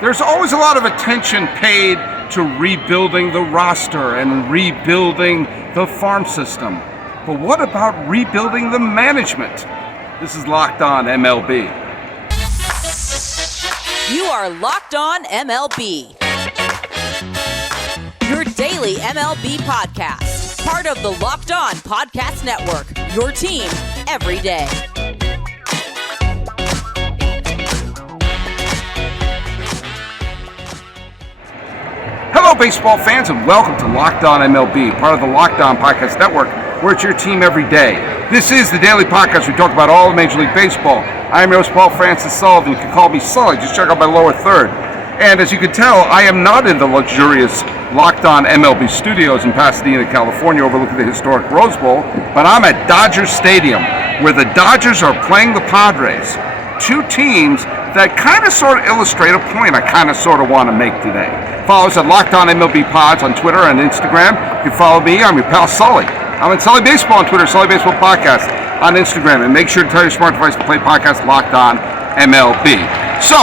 There's always a lot of attention paid to rebuilding the roster and rebuilding the farm system. But what about rebuilding the management? This is Locked On MLB. You are Locked On MLB. Your daily MLB podcast. Part of the Locked On Podcast Network. Your team every day. Hello, baseball fans, and welcome to Locked On MLB, part of the Locked On Podcast Network, where it's your team every day. This is the daily podcast. We talk about all of Major League Baseball. I am your host, Paul Francis Sullivan. You can call me Sully. Just check out my lower third. And as you can tell, I am not in the luxurious Locked On MLB studios in Pasadena, California, overlooking the historic Rose Bowl, but I'm at Dodgers Stadium, where the Dodgers are playing the Padres. Two teams that kind of sort of illustrate a point I kind of sort of want to make today. Follow us at Locked On MLB Pods on Twitter and Instagram. You can follow me. I'm your pal Sully. I'm at Sully Baseball on Twitter, Sully Baseball Podcast on Instagram. And make sure to tell your smart device to play podcast Locked On MLB. So,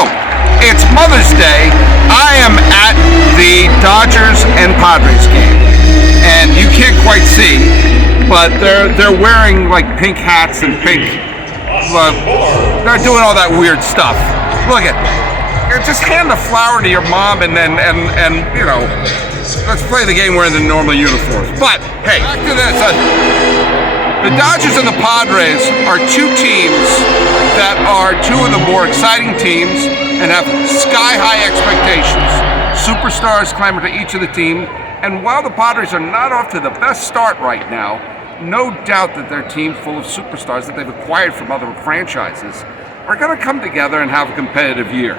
it's Mother's Day. I am at the Dodgers and Padres game. And you can't quite see, but they're wearing like pink hats and pink... they're doing all that weird stuff. Look at, just hand the flower to your mom and you know, let's play the game wearing the normal uniforms. But hey, back to this. The Dodgers and the Padres are two teams that are two of the more exciting teams and have sky-high expectations. Superstars clamor to each of the team, and while the Padres are not off to the best start right now, no doubt that their team full of superstars that they've acquired from other franchises are going to come together and have a competitive year.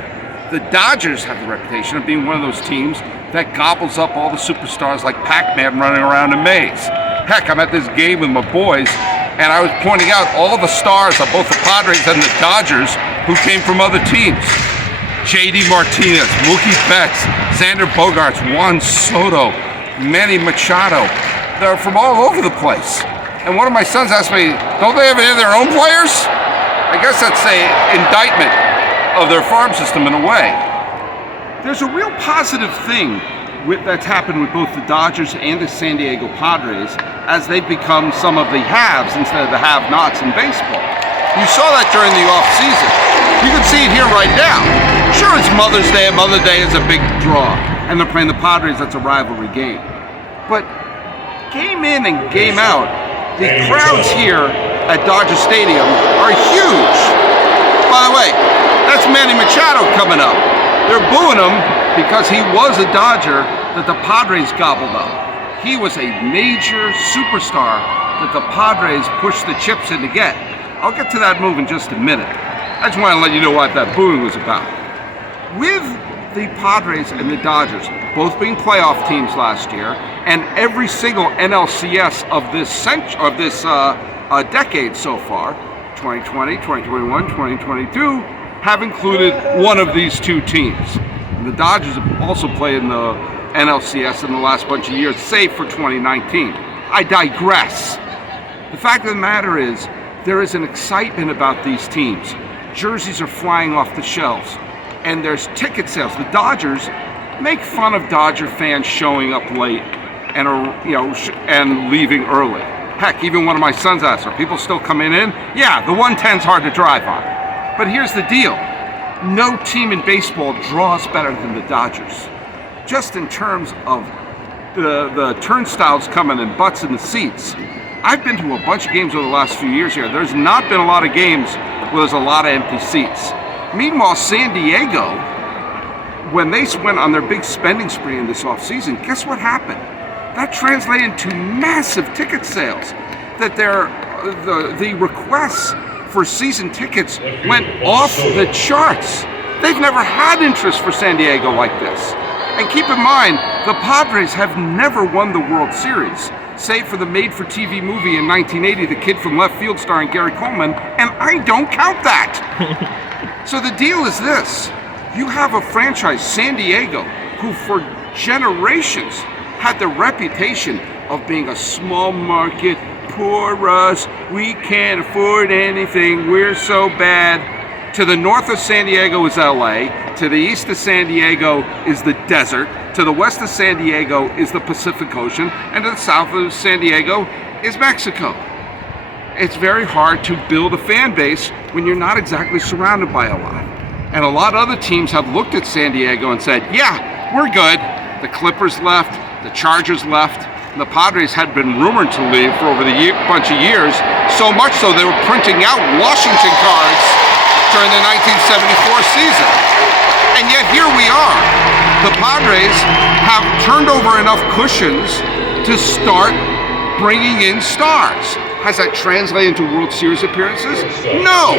The Dodgers have the reputation of being one of those teams that gobbles up all the superstars like Pac-Man running around a maze. Heck, I'm at this game with my boys, and I was pointing out all the stars of both the Padres and the Dodgers who came from other teams. J.D. Martinez, Mookie Betts, Xander Bogaerts, Juan Soto, Manny Machado. They're from all over the place. And one of my sons asked me, don't they have any of their own players? I guess that's an indictment of their farm system in a way. There's a real positive thing that's happened with both the Dodgers and the San Diego Padres as they've become some of the haves instead of the have-nots in baseball. You saw that during the off-season. You can see it here right now. Sure, it's Mother's Day, and Mother's Day is a big draw. And they're playing the Padres, that's a rivalry game. But game in and game out, the crowds here at Dodger Stadium are huge. By the way, that's Manny Machado coming up. They're booing him because he was a Dodger that the Padres gobbled up. He was a major superstar that the Padres pushed the chips in to get. I'll get to that move in just a minute. I just want to let you know what that booing was about. With the Padres and the Dodgers both being playoff teams last year, and every single NLCS of this decade so far, 2020, 2021, 2022, have included one of these two teams. And the Dodgers have also played in the NLCS in the last bunch of years, save for 2019. I digress. The fact of the matter is, there is an excitement about these teams. Jerseys are flying off the shelves, and there's ticket sales. The Dodgers make fun of Dodger fans showing up late and and leaving early. Heck, even one of my sons asked, are people still coming in? Yeah, the 110's hard to drive on. But here's the deal. No team in baseball draws better than the Dodgers. Just in terms of the turnstiles coming and butts in the seats. I've been to a bunch of games over the last few years here. There's not been a lot of games where there's a lot of empty seats. Meanwhile, San Diego, when they went on their big spending spree in this offseason, guess what happened? That translated into massive ticket sales. That the requests for season tickets went off the charts. They've never had interest for San Diego like this. And keep in mind, the Padres have never won the World Series, save for the made-for-TV movie in 1980, The Kid from Left Field starring Gary Coleman, and I don't count that. So the deal is this. You have a franchise, San Diego, who for generations had the reputation of being a small market, poor us, we can't afford anything, we're so bad, To the north of San Diego is LA. To the east of San Diego is the desert. To the west of San Diego is the Pacific Ocean. And to the south of San Diego is Mexico. It's very hard to build a fan base when you're not exactly surrounded by a lot. And a lot of other teams have looked at San Diego and said, yeah, we're good. The Clippers left, the Chargers left, and the Padres had been rumored to leave for over the bunch of years, so much so they were printing out Washington cards during the 1974 season. And yet here we are. The Padres have turned over enough cushions to start bringing in stars. Has that translated into World Series appearances? No.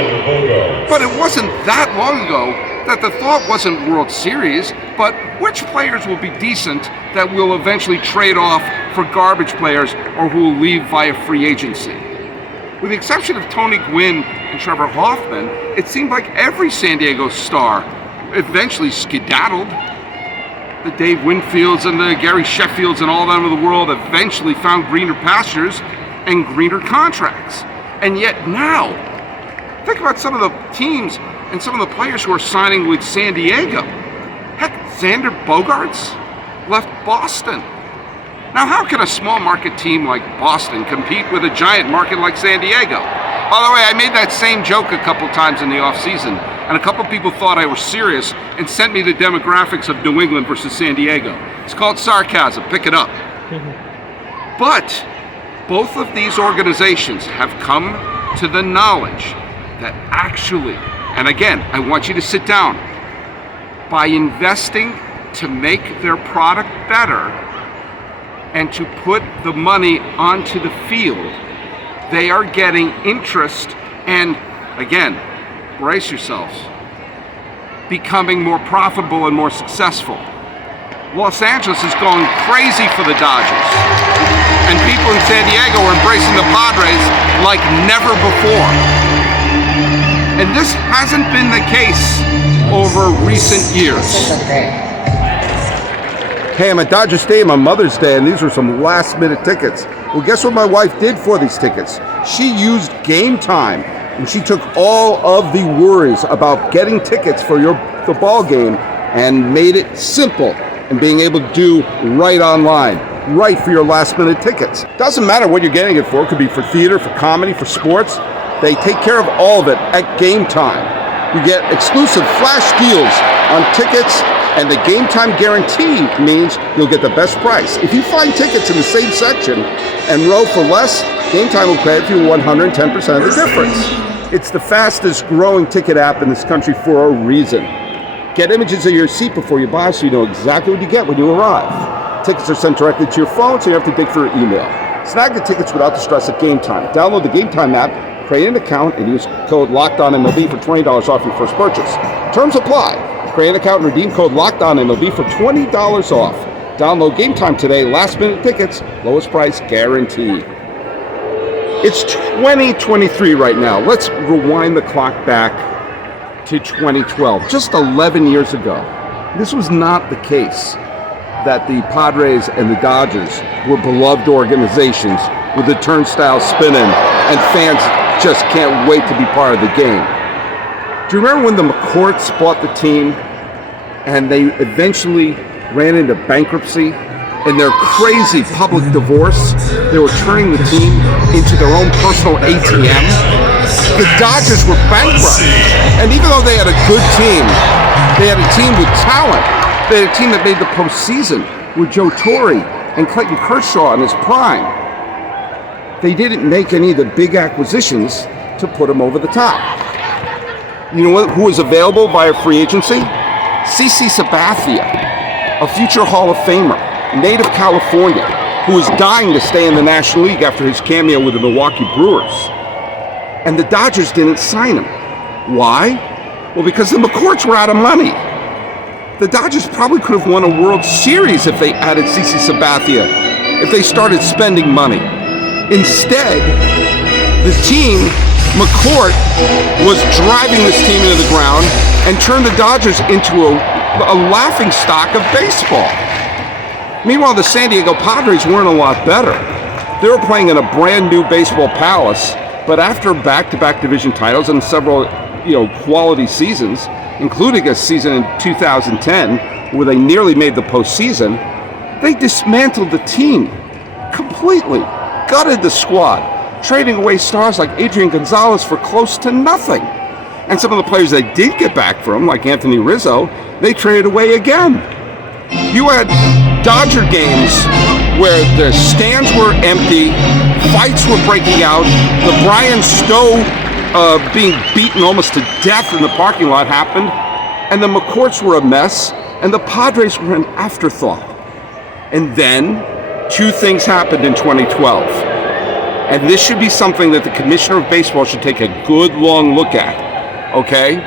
But it wasn't that long ago that the thought wasn't World Series, but which players will be decent that will eventually trade off for garbage players or who will leave via free agency. With the exception of Tony Gwynn and Trevor Hoffman, it seemed like every San Diego star eventually skedaddled. The Dave Winfields and the Gary Sheffields and all of them of the world eventually found greener pastures and greener contracts. And yet now, think about some of the teams and some of the players who are signing with San Diego. Heck, Xander Bogaerts left Boston. Now, how can a small market team like Boston compete with a giant market like San Diego? By the way, I made that same joke a couple times in the offseason, and a couple people thought I was serious and sent me the demographics of New England versus San Diego. It's called sarcasm. Pick it up. But both of these organizations have come to the knowledge that actually, and again, I want you to sit down, by investing to make their product better and to put the money onto the field, they are getting interest and, again, brace yourselves, becoming more profitable and more successful. Los Angeles is going crazy for the Dodgers, and people in San Diego are embracing the Padres like never before. And this hasn't been the case over recent years. Hey, I'm at Dodger Stadium on Mother's Day, and these were some last-minute tickets. Well, guess what my wife did for these tickets? She used Game Time, and she took all of the worries about getting tickets for the ball game and made it simple and being able to do right online, right for your last-minute tickets. Doesn't matter what you're getting it for. It could be for theater, for comedy, for sports. They take care of all of it at Game Time. You get exclusive flash deals on tickets, and the Game Time guarantee means you'll get the best price. If you find tickets in the same section and row for less, Game Time will credit you 110% of the difference. It's the fastest growing ticket app in this country for a reason. Get images of your seat before you buy so you know exactly what you get when you arrive. Tickets are sent directly to your phone so you don't have to dig for your email. Snag the tickets without the stress at Game Time. Download the Game Time app, create an account, and use code LOCKEDONMLB for $20 off your first purchase. Terms apply. Create an account and redeem code LOCKEDONMLB for $20 off. Download Game Time today. Last minute tickets, lowest price guaranteed. It's 2023 right now. Let's rewind the clock back to 2012, just 11 years ago. This was not the case that the Padres and the Dodgers were beloved organizations with the turnstile spinning and fans just can't wait to be part of the game. Do you remember when the McCourts bought the team and they eventually ran into bankruptcy? In their crazy public divorce, they were turning the team into their own personal ATM. The Dodgers were bankrupt. And even though they had a good team, they had a team with talent. They had a team that made the postseason with Joe Torre and Clayton Kershaw in his prime. They didn't make any of the big acquisitions to put them over the top. You know what? Who was available via free agency? CC Sabathia, a future Hall of Famer, native California, who was dying to stay in the National League after his cameo with the Milwaukee Brewers. And the Dodgers didn't sign him. Why? Well, because the McCourts were out of money. The Dodgers probably could have won a World Series if they added CC Sabathia, if they started spending money. Instead, the team, McCourt, was driving this team into the ground and turned the Dodgers into a laughingstock of baseball. Meanwhile, the San Diego Padres weren't a lot better. They were playing in a brand new baseball palace, but after back-to-back division titles and several quality seasons, including a season in 2010 where they nearly made the postseason. They dismantled the team completely, gutted the squad, trading away stars like Adrian Gonzalez for close to nothing. And some of the players they did get back from, like Anthony Rizzo, they traded away again. You had Dodger games where the stands were empty, fights were breaking out, the Brian Stowe being beaten almost to death in the parking lot happened, and the McCourts were a mess, and the Padres were an afterthought. And then, two things happened in 2012. And this should be something that the Commissioner of Baseball should take a good long look at, okay?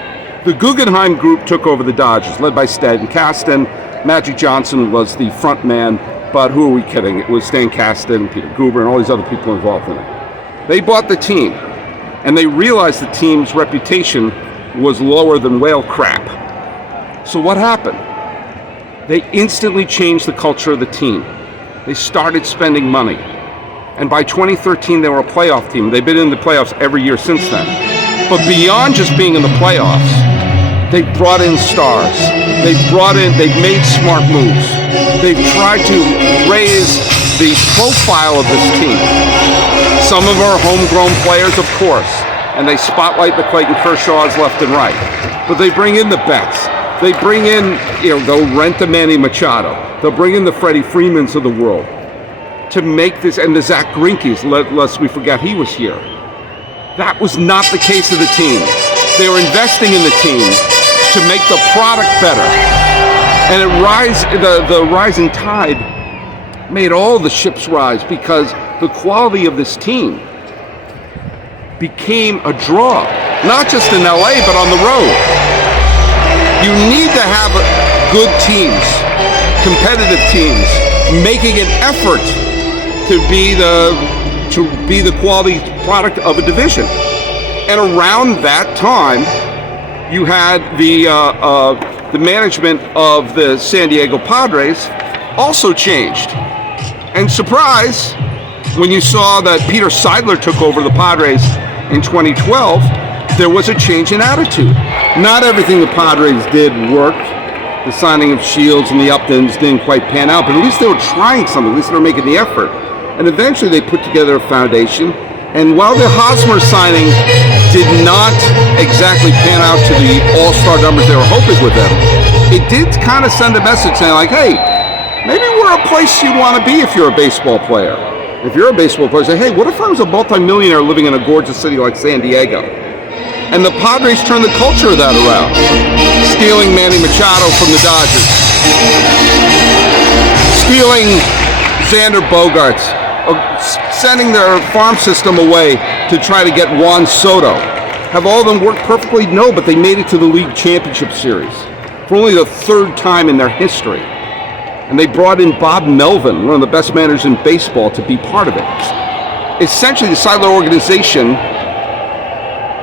The Guggenheim Group took over the Dodgers, led by Stan Kasten. Magic Johnson was the front man, but who are we kidding? It was Stan Kasten, Peter Guber, and all these other people involved in it. They bought the team, and they realized the team's reputation was lower than whale crap. So what happened? They instantly changed the culture of the team. They started spending money. And by 2013, they were a playoff team. They've been in the playoffs every year since then. But beyond just being in the playoffs, they brought in stars. They've made smart moves. They've tried to raise the profile of this team. Some of our homegrown players, of course, and they spotlight the Clayton Kershaws left and right. But they bring in the Betts. They bring in, they'll rent the Manny Machado. They'll bring in the Freddie Freemans of the world to make this, and the Zach Greinke's, lest we forget he was here. That was not the case of the team. They were investing in the team to make the product better. And the rising tide made all the ships rise because the quality of this team became a draw, not just in LA, but on the road. You need to have good teams, competitive teams, making an effort to be the quality product of a division. And around that time, you had the management of the San Diego Padres also changed. And surprise, when you saw that Peter Seidler took over the Padres in 2012, there was a change in attitude. Not everything the Padres did worked. The signing of Shields and the Uptons didn't quite pan out, but at least they were trying something. At least they were making the effort. And eventually they put together a foundation. And while the Hosmer signing did not exactly pan out to the all-star numbers they were hoping with them, it did kind of send a message saying like, hey, maybe we're a place you want to be if you're a baseball player. If you're a baseball player, say, hey, what if I was a multimillionaire living in a gorgeous city like San Diego? And the Padres turned the culture of that around, stealing Manny Machado from the Dodgers, stealing Xander Bogaerts, sending their farm system away to try to get Juan Soto. Have all of them worked perfectly? No, but they made it to the League Championship Series for only the third time in their history. And they brought in Bob Melvin, one of the best managers in baseball, to be part of it. Essentially, the Seidler organization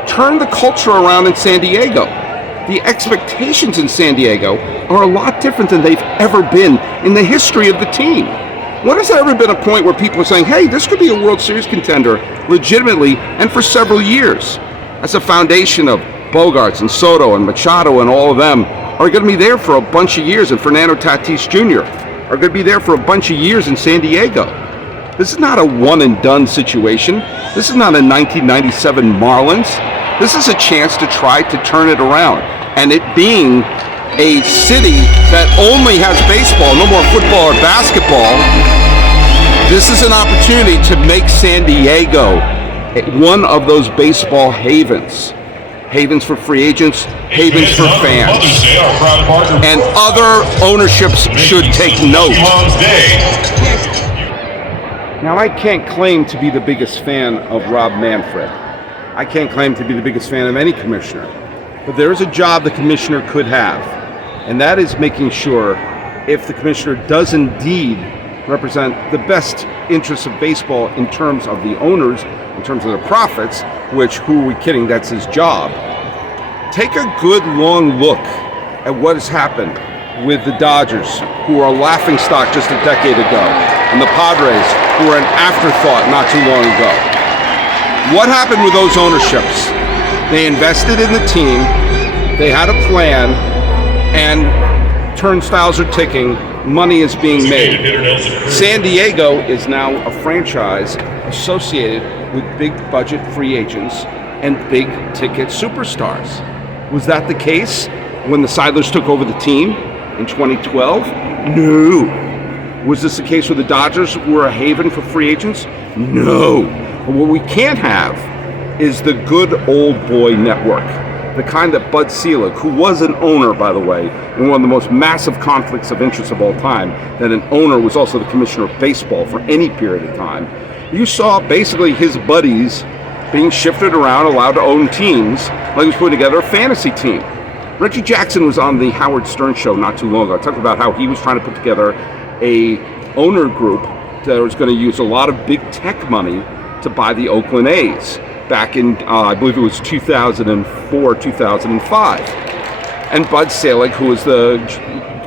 turned the culture around in San Diego. The expectations in San Diego are a lot different than they've ever been in the history of the team. When has there ever been a point where people are saying, hey, this could be a World Series contender legitimately and for several years? That's a foundation of Bogaerts and Soto and Machado and all of them are going to be there for a bunch of years, and Fernando Tatis Jr. are going to be there for a bunch of years in San Diego. This is not a one-and-done situation. This is not a 1997 Marlins. This is a chance to try to turn it around. And it being a city that only has baseball, no more football or basketball, this is an opportunity to make San Diego one of those baseball havens. Havens for free agents, havens for fans. And other ownerships should take note. Now, I can't claim to be the biggest fan of Rob Manfred. I can't claim to be the biggest fan of any commissioner. But there is a job the commissioner could have, and that is making sure if the commissioner does indeed represent the best interests of baseball in terms of the owners, in terms of their profits, which, who are we kidding, that's his job. Take a good long look at what has happened with the Dodgers, who are a laughingstock just a decade ago, and the Padres, who were an afterthought not too long ago. What happened with those ownerships? They invested in the team. They had a plan, and turnstiles are ticking. Money is being made. San Diego is now a franchise associated with big budget free agents and big ticket superstars. Was that the case when the Seidlers took over the team in 2012? No. Was this the case where the Dodgers were a haven for free agents? No. But what we can't have is the good old boy network. The kind that Bud Selig, who was an owner, by the way, in one of the most massive conflicts of interest of all time, that an owner was also the commissioner of baseball for any period of time. You saw basically his buddies being shifted around, allowed to own teams, like he was putting together a fantasy team. Reggie Jackson was on the Howard Stern show not too long ago. Talked about how he was trying to put together a owner group that was going to use a lot of big tech money to buy the Oakland A's back in, I believe it was 2004, 2005. And Bud Selig, who was the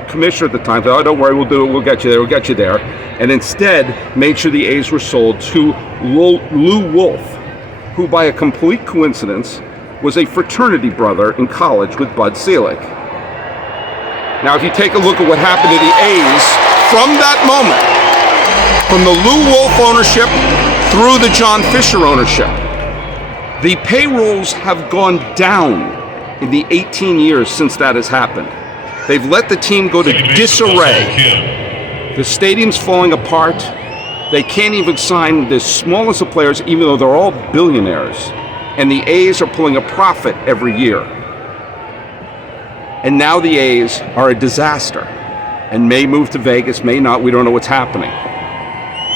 commissioner at the time, said, oh, don't worry, we'll do it, we'll get you there. And instead made sure the A's were sold to Lou Wolf, who by a complete coincidence was a fraternity brother in college with Bud Selig. Now, if you take a look at what happened to the A's from that moment, from the Lou Wolf ownership through the John Fisher ownership, the payrolls have gone down in the 18 years since that has happened. They've let the team go to disarray. The stadium's falling apart. They can't even sign the smallest of players, even though they're all billionaires. And the A's are pulling a profit every year. And now the A's are a disaster and may move to Vegas, may not. We don't know what's happening.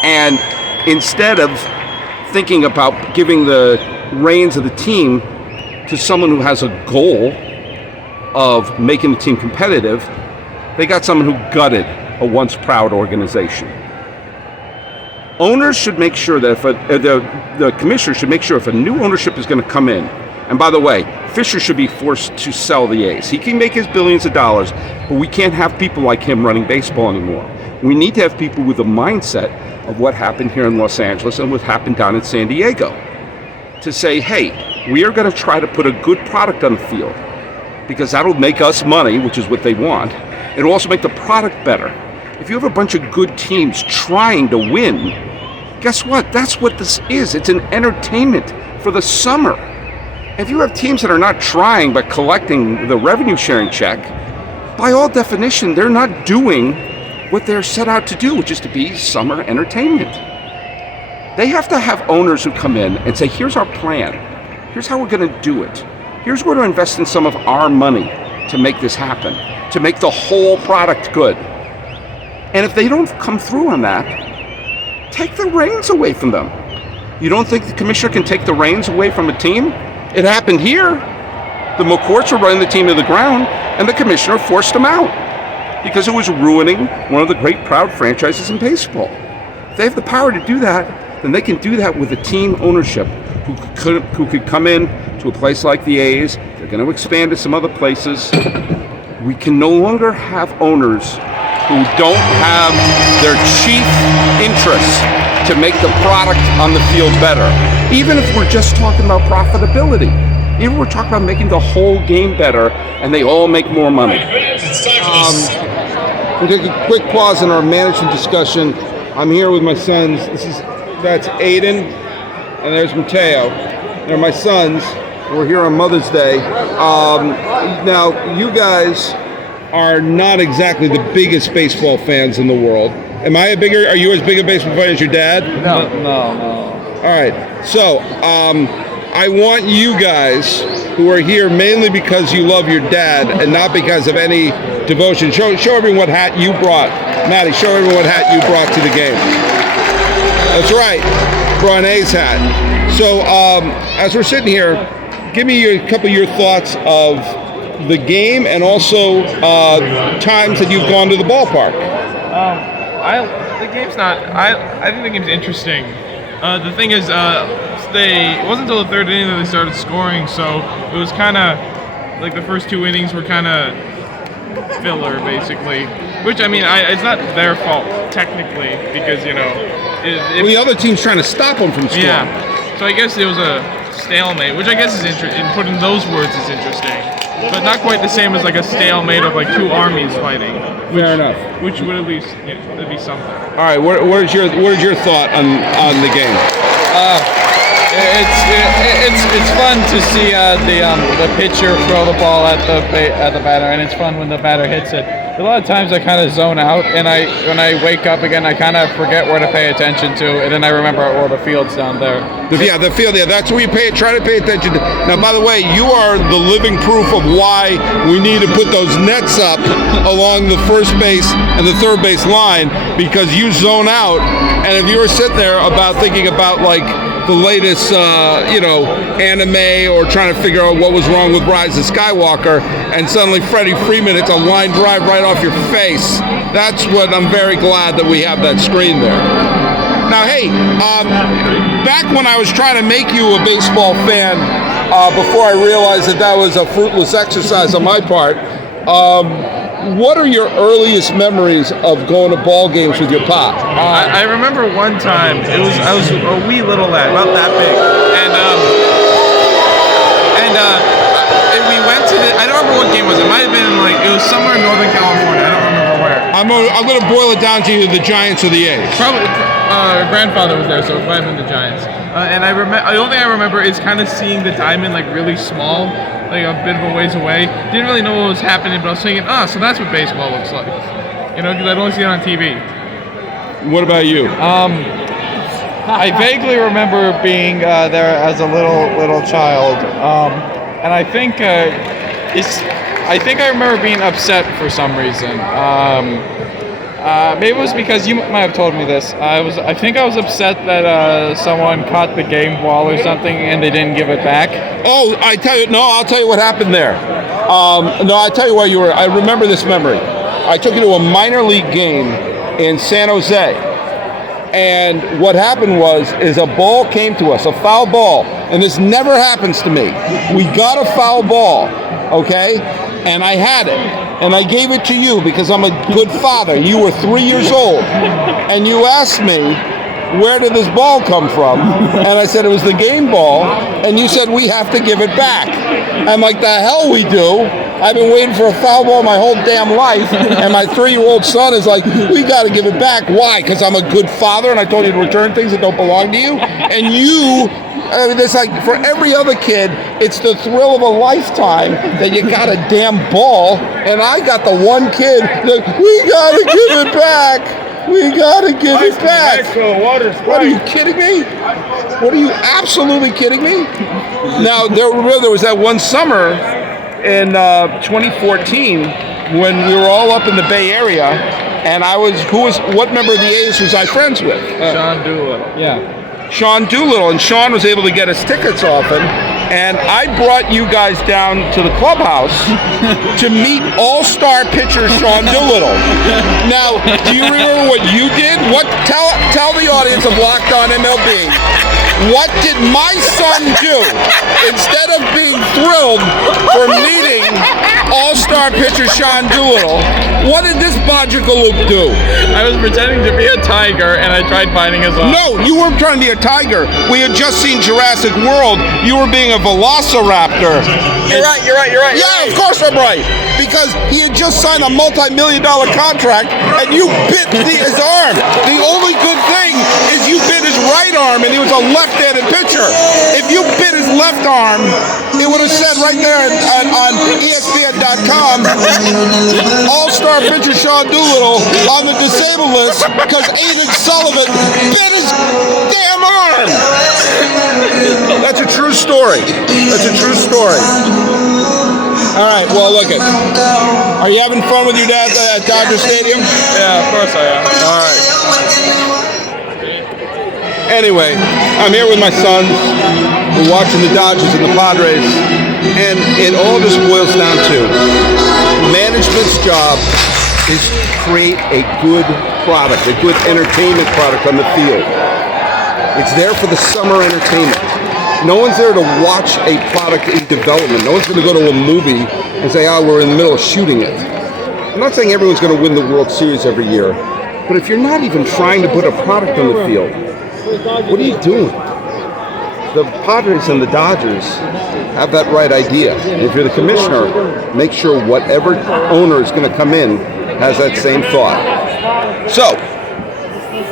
And instead of thinking about giving the reins of the team to someone who has a goal of making the team competitive, they got someone who gutted a once proud organization. Owners should make sure that if the commissioner should make sure if a new ownership is going to come in, and by the way, Fisher should be forced to sell the A's. He can make his billions of dollars, but we can't have people like him running baseball anymore. We need to have people with the mindset of what happened here in Los Angeles and what happened down in San Diego, to say, hey, we are going to try to put a good product on the field because that'll make us money, which is what they want. It'll also make the product better. If you have a bunch of good teams trying to win, guess what? That's what this is. It's an entertainment for the summer. If you have teams that are not trying but collecting the revenue sharing check, by all definition, they're not doing what they're set out to do, which is to be summer entertainment. They have to have owners who come in and say, here's our plan. Here's how we're going to do it. Here's where to invest in some of our money to make this happen, to make the whole product good. And if they don't come through on that, take the reins away from them. You don't think the commissioner can take the reins away from a team? It happened here. The McCourts were running the team to the ground, and the commissioner forced them out because it was ruining one of the great proud franchises in baseball. If they have the power to do that, then they can do that with a team ownership who could come in to a place like the A's. They're going to expand to some other places. We can no longer have owners who don't have their chief interests to make the product on the field better. Even if we're just talking about profitability, even if we're talking about making the whole game better and they all make more money. We'll take a quick pause in our management discussion. I'm here with my sons. That's Aiden, and there's Mateo. They're my sons. We're here on Mother's Day. Now, you guys are not exactly the biggest baseball fans in the world. Are you as big a baseball fan as your dad? No. All right. So, I want you guys who are here mainly because you love your dad and not because of any devotion. Show everyone what hat you brought. Maddie, show everyone what hat you brought to the game. That's right. Brought an A's hat. So, as we're sitting here, give me a couple of your thoughts of the game and also times that you've gone to the ballpark. The game's not. I think the game's interesting. The thing is, it wasn't until the third inning that they started scoring, so it was kind of like the first two innings were kind of filler, basically. Which, I mean, it's not their fault technically because the other team's trying to stop them from scoring. Yeah. So I guess it was a stalemate, which I guess is interesting. Put in those words is interesting, but not quite the same as like a stalemate of like two armies fighting. Fair enough. Which would at least that'd be something. All right, what is your thought on the game? It's fun to see the pitcher throw the ball at the batter, and it's fun when the batter hits it. A lot of times I kind of zone out, and when I wake up again, I kind of forget where to pay attention to, and then I remember the field's down there. The field. Yeah, that's where you try to pay attention to. Now, by the way, you are the living proof of why we need to put those nets up along the first base and the third base line, because you zone out, and if you were sitting there thinking about like the latest, anime, or trying to figure out what was wrong with Rise of Skywalker, and suddenly Freddie Freeman hits a line drive right off your face. That's what I'm very glad that we have that screen there. Now, hey, back when I was trying to make you a baseball fan, before I realized that was a fruitless exercise on my part, what are your earliest memories of going to ball games with your pop? I remember one time I was a wee little lad, about that big, and we went to I don't remember what game it was. It might have been it was somewhere in Northern California. I don't remember where. I'm going to boil it down to either the Giants or the A's. Probably grandfather was there, so it might have been the Giants. And I remember the only thing I remember is kind of seeing the diamond really small, a bit of a ways away. Didn't really know what was happening, but I was thinking, so that's what baseball looks like. Because I'd only see it on TV. What about you? I vaguely remember being there as a little child, and I think I remember being upset for some reason. Maybe it was because you might have told me this. I think I was upset that someone caught the game ball or something and they didn't give it back. Oh, I'll tell you what happened there. I'll tell you why you were. I remember this memory. I took you to a minor league game in San Jose, and what happened is a ball came to us, a foul ball, and this never happens to me. We got a foul ball, okay, and I had it. And I gave it to you because I'm a good father. You were 3 years old. And you asked me, where did this ball come from? And I said, it was the game ball. And you said, we have to give it back. I'm like, the hell we do. I've been waiting for a foul ball my whole damn life. And my 3-year-old son is like, we got to give it back. Why? Because I'm a good father and I told you to return things that don't belong to you? And you... it's for every other kid, it's the thrill of a lifetime that you got a damn ball, and I got the one kid that we gotta give it back. We gotta give it back. What are you kidding me? What are you absolutely kidding me? Now there was that one summer in 2014 when we were all up in the Bay Area, and what member of the A's was I friends with? Sean Doolittle. Yeah. Sean Doolittle, and Sean was able to get us tickets often, and I brought you guys down to the clubhouse to meet all-star pitcher Sean Doolittle. Now, do you remember what you did? Tell the audience of Locked On MLB, what did my son do? Instead of being thrilled for meeting all-star pitcher Sean Doolittle, what did this Bodgerigaloo do? I was pretending to be a tiger, and I tried biting his arm. No, you weren't trying to be a tiger. We had just seen Jurassic World. You were being a velociraptor. You're right. Yeah, of course I'm right. Because he had just signed a multi-million-dollar contract, and you bit his arm. The only good thing is you bit his right arm, and he was a left-handed pitcher. If you bit his left arm, it would have said right there on ESPN.com, all-star pitcher Sean Doolittle on the disabled list because Aiden Sullivan bit his damn arm. That's a true story. All right, well, look it. Are you having fun with your dad at Dodger Stadium? Yeah, of course I am. All right. Anyway, I'm here with my sons. We're watching the Dodgers and the Padres, and it all just boils down to management's job is to create a good product, a good entertainment product on the field. It's there for the summer entertainment. No one's there to watch a product in development. No one's going to go to a movie and say, we're in the middle of shooting it. I'm not saying everyone's going to win the World Series every year, but if you're not even trying to put a product on the field, what are you doing? the Padres and the Dodgers have that right idea. And if you're the commissioner, make sure whatever owner is going to come in has that same thought. So,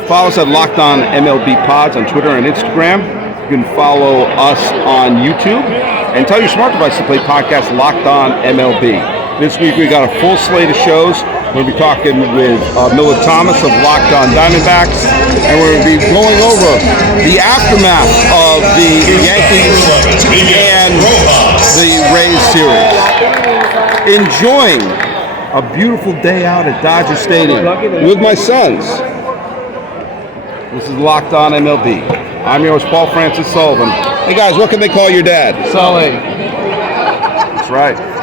follow us at Locked On MLB Pods on Twitter and Instagram. You can follow us on YouTube. And tell your smart device to play podcast Locked On MLB. This week we got a full slate of shows. We're going to be talking with Miller Thomas of Locked On Diamondbacks. And we're going to be going over the aftermath of the Yankees and the Rays series. Enjoying a beautiful day out at Dodger Stadium with my sons. This is Locked On MLB. I'm your host, Paul Francis Sullivan. Hey guys, what can they call your dad? Sully. That's right.